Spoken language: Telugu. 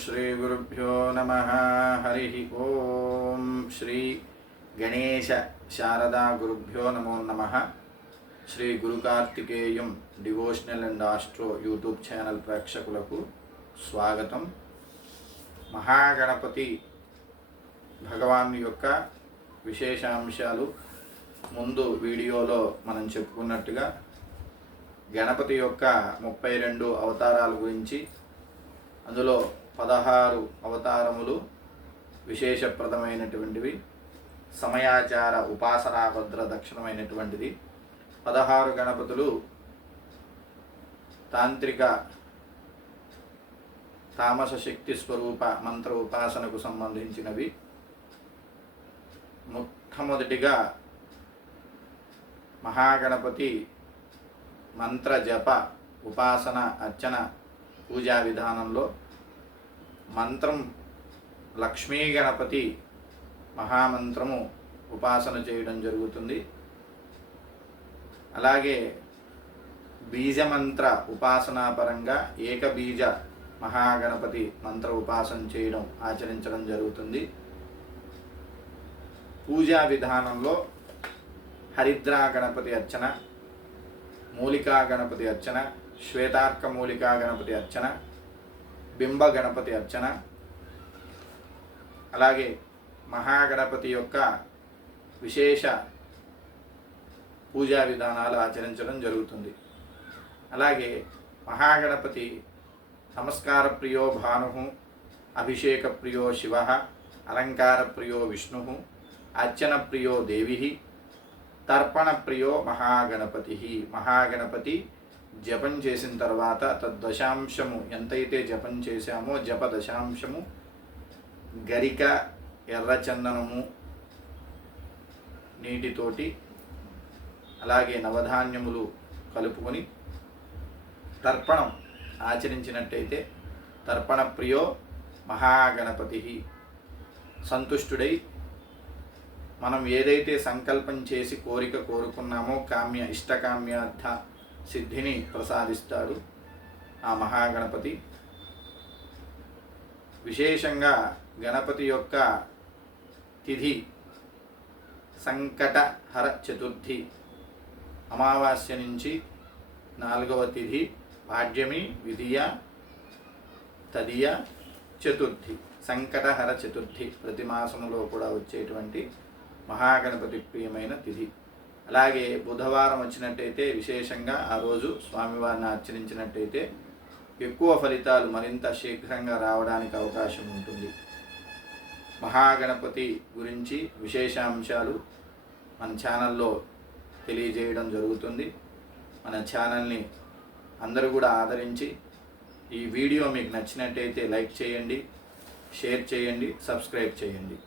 श्री गुरुभ्यो नमः। हरि ओम श्री गणेश शारदा गुरुभ्यो नमो नमः। श्री गुरु कार्तिकेयम डिवोशनल अंड आस्ट्रो यूट्यूब चैनल प्रेक्षकुలకు स्वागतम। महागणपति भगवान యొక్క విశేషాంశాలు ముందు వీడియోలో మనం చెప్పుకున్నట్టుగా గణపతి యొక్క 32 అవతారాల గురించి, అందులో 16 అవతారములు విశేషప్రదమైనటువంటివి, సమయాచార ఉపాసనా భద్ర దక్షిణమైనటువంటిది. 16 గణపతులు తాంత్రిక తామస శక్తి స్వరూప మంత్ర ఉపాసనకు సంబంధించినవి. మొట్టమొదటిగా మహాగణపతి మంత్ర జప ఉపాసన అర్చన పూజా విధానంలో మంత్రం లక్ష్మీ గణపతి మహామంత్రము ఉపాసన చేయడం జరుగుతుంది. అలాగే బీజమంత్ర ఉపాసనా పరంగా ఏకబీజ మహాగణపతి మంత్ర ఉపాసన చేయడం ఆచరించడం జరుగుతుంది. పూజా విధానంలో హరిద్రా గణపతి అర్చన, మూలికా గణపతి అర్చన, శ్వేతార్క మూలికా గణపతి అర్చన, బింబ గణపతి అర్చన, అలాగే మహాగణపతి యొక్క విశేష పూజా విధానాలు ఆచరించడం జరుగుతుంది. అలాగే మహాగణపతి నమస్కార ప్రియో భాను, అభిషేక ప్రియో శివ, అలంకార ప్రియో విష్ణు, అర్చన ప్రియో దేవి, తర్పణ ప్రియో మహాగణపతి. మహాగణపతి జపం చేసిన తర్వాత తద్దశాంశము ఎంతైతే జపం చేశామో జప దశాంశము గరిక, ఎర్రచందనము, నీటితోటి అలాగే నవధాన్యములు కలుపుకొని తర్పణం ఆచరించినట్టయితే తర్పణ ప్రియో మహాగణపతి సంతుష్టుడై మనం ఏదైతే సంకల్పం చేసి కోరిక కోరుకున్నామో కామ్య ఇష్టకామ్యార్థ సిద్ధిని ప్రసాదిస్తాడు ఆ మహాగణపతి. విశేషంగా గణపతి యొక్క తిథి సంకటహర చతుర్థి, అమావాస్య నుంచి 4వ తిథి పాడ్యమి, విధియ, తదియ, చతుర్థి, సంకటహర చతుర్థి ప్రతి మాసములో కూడా వచ్చేటువంటి మహాగణపతి ప్రియమైన తిథి. అలాగే బుధవారం వచ్చినట్టయితే విశేషంగా ఆ రోజు స్వామివారిని ఆచరించినట్టయితే ఎక్కువ ఫలితాలు మరింత శీఘ్రంగా రావడానికి అవకాశం ఉంటుంది. మహాగణపతి గురించి విశేషాంశాలు మన ఛానల్లో తెలియజేయడం జరుగుతుంది. మన ఛానల్ని అందరూ కూడా ఆదరించి ఈ వీడియో మీకు నచ్చినట్టయితే లైక్ చేయండి, షేర్ చేయండి, సబ్స్క్రైబ్ చేయండి.